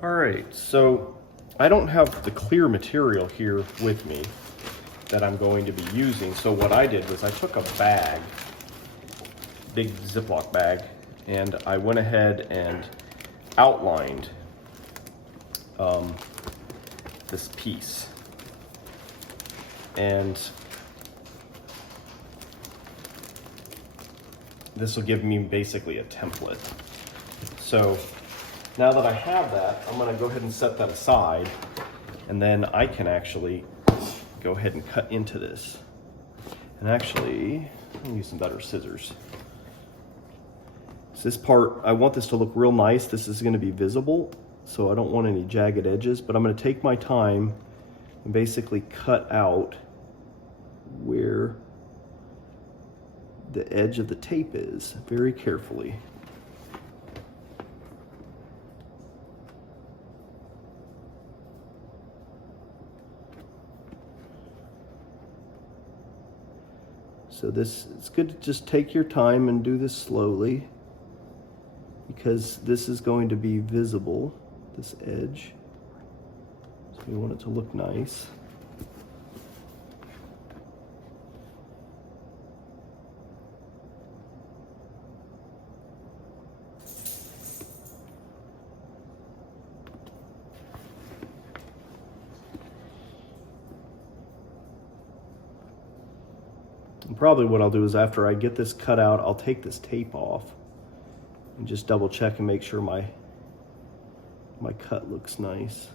All right, so I don't have the clear material here with me that I'm going to be using. So what I did was I took a bag, big Ziploc bag, and I went ahead and outlined this piece. And this will give me basically a template. So now that I have that, I'm gonna go ahead and set that aside, and then I can actually go ahead and cut into this. And actually, I'm gonna use some better scissors. So this part, I want this to look real nice. This is gonna be visible, so I don't want any jagged edges, but I'm gonna take my time and basically cut out where the edge of the tape is very carefully. So it's good to just take your time and do this slowly, because this is going to be visible, this edge. So we want it to look nice. And probably what I'll do is after I get this cut out, I'll take this tape off and just double check and make sure my cut looks nice.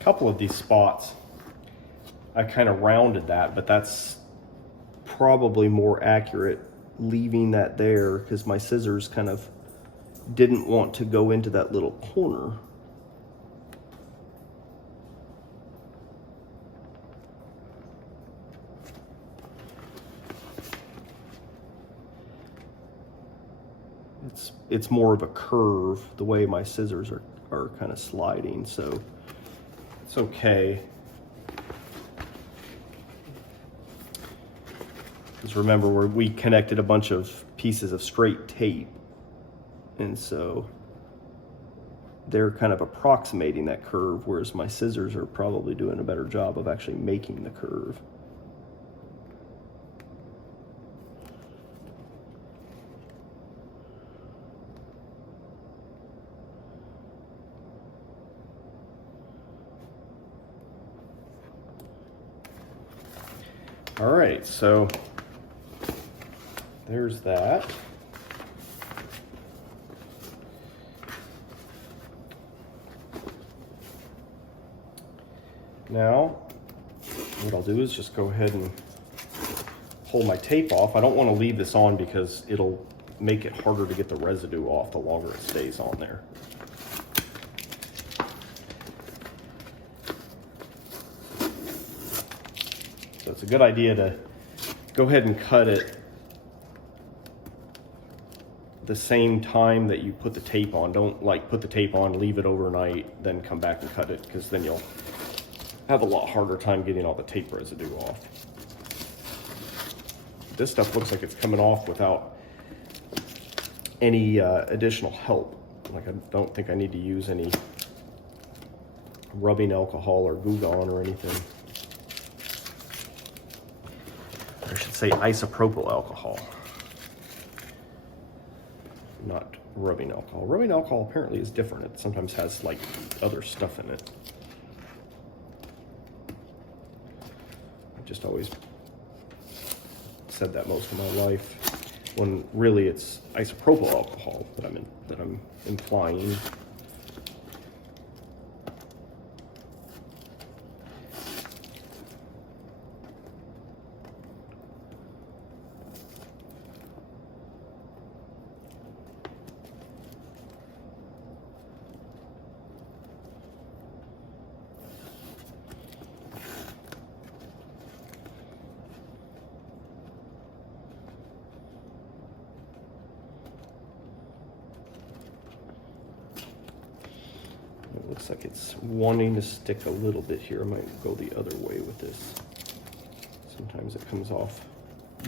Couple of these spots, I kind of rounded that, but that's probably more accurate leaving that there because my scissors kind of didn't want to go into that little corner. It's more of a curve the way my scissors are kind of sliding, so it's okay. Just remember we connected a bunch of pieces of straight tape, and so they're kind of approximating that curve, whereas my scissors are probably doing a better job of actually making the curve. All right, so there's that. Now, what I'll do is just go ahead and pull my tape off. I don't want to leave this on because it'll make it harder to get the residue off the longer it stays on there. So it's a good idea to go ahead and cut it the same time that you put the tape on. Don't like put the tape on, leave it overnight, then come back and cut it, because then you'll have a lot harder time getting all the tape residue off. This stuff looks like it's coming off without any additional help. Like I don't think I need to use any rubbing alcohol or Goo Gone or anything. I should say isopropyl alcohol, not rubbing alcohol. Rubbing alcohol apparently is different. It sometimes has like other stuff in it. I've just always said that most of my life, when really it's isopropyl alcohol that I'm implying. It looks like it's wanting to stick a little bit here. I might go the other way with this. Sometimes it comes off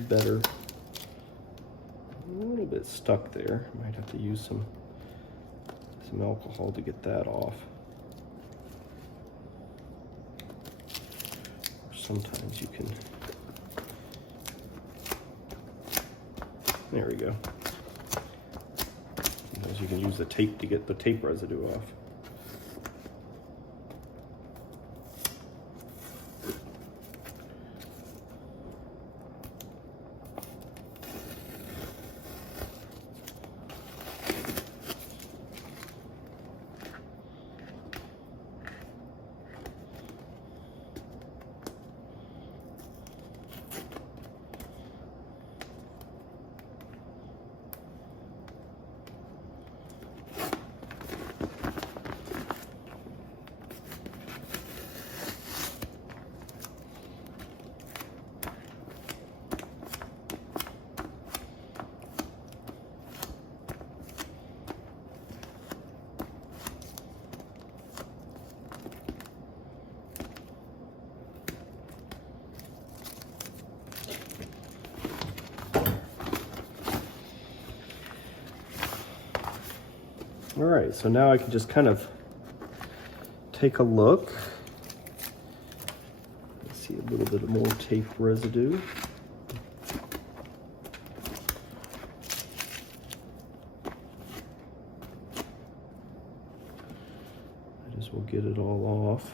better. A little bit stuck there. Might have to use some alcohol to get that off. Sometimes you can, there we go. Sometimes you can use the tape to get the tape residue off. All right, so now I can just kind of take a look. See a little bit more tape residue. I just will get it all off.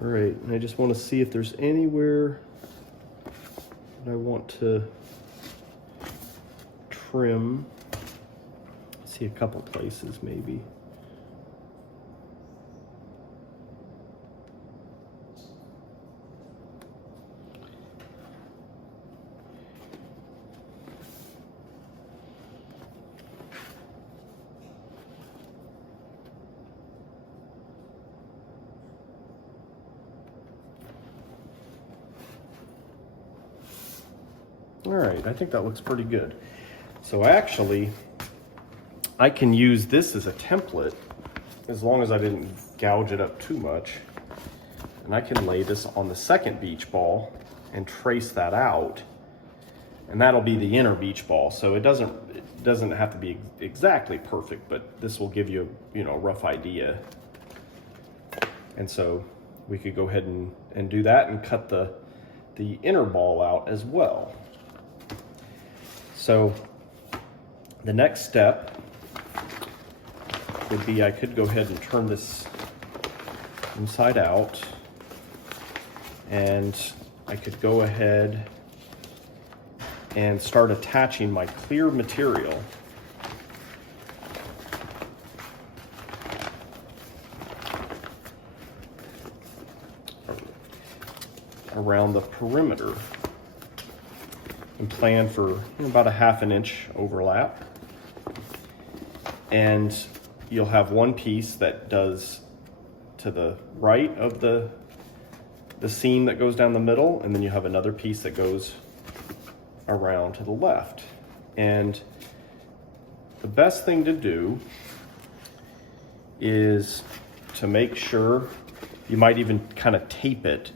All right, and I just want to see if there's anywhere that I want to trim. See a couple places maybe. All right, I think that looks pretty good. So actually, I can use this as a template as long as I didn't gouge it up too much. And I can lay this on the second beach ball and trace that out. And that'll be the inner beach ball. So it doesn't have to be exactly perfect, but this will give you, a rough idea. And so we could go ahead and do that and cut the inner ball out as well. So the next step would be I could go ahead and turn this inside out, and I could go ahead and start attaching my clear material. around the perimeter and plan for about a 1/2 inch overlap. And you'll have one piece that does to the right of the seam that goes down the middle, and then you have another piece that goes around to the left. And the best thing to do is to make sure, you might even kind of tape it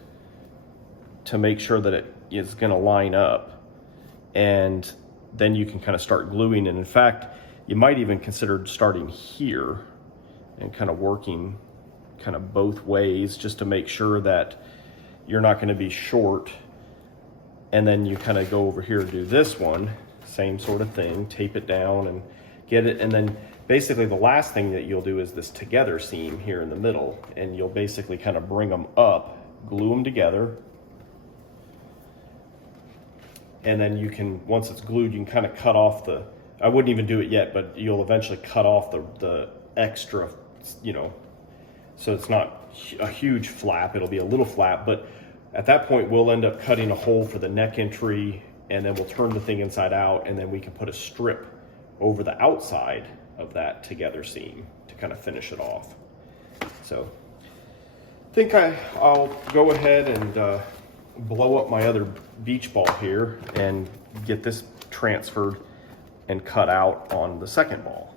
to make sure that it is going to line up, and then you can kind of start gluing. And in fact, you might even consider starting here and kind of working kind of both ways, just to make sure that you're not going to be short. And then you kind of go over here and do this one, same sort of thing, tape it down and get it. And then basically the last thing that you'll do is this together seam here in the middle, and you'll basically kind of bring them up, glue them together. And then you can, once it's glued, you can kind of cut off the, I wouldn't even do it yet, but you'll eventually cut off the extra, you know, so it's not a huge flap, it'll be a little flap, but at that point we'll end up cutting a hole for the neck entry, and then we'll turn the thing inside out, and then we can put a strip over the outside of that together seam to kind of finish it off. So I think I'll go ahead and blow up my other beach ball here and get this transferred and cut out on the second ball.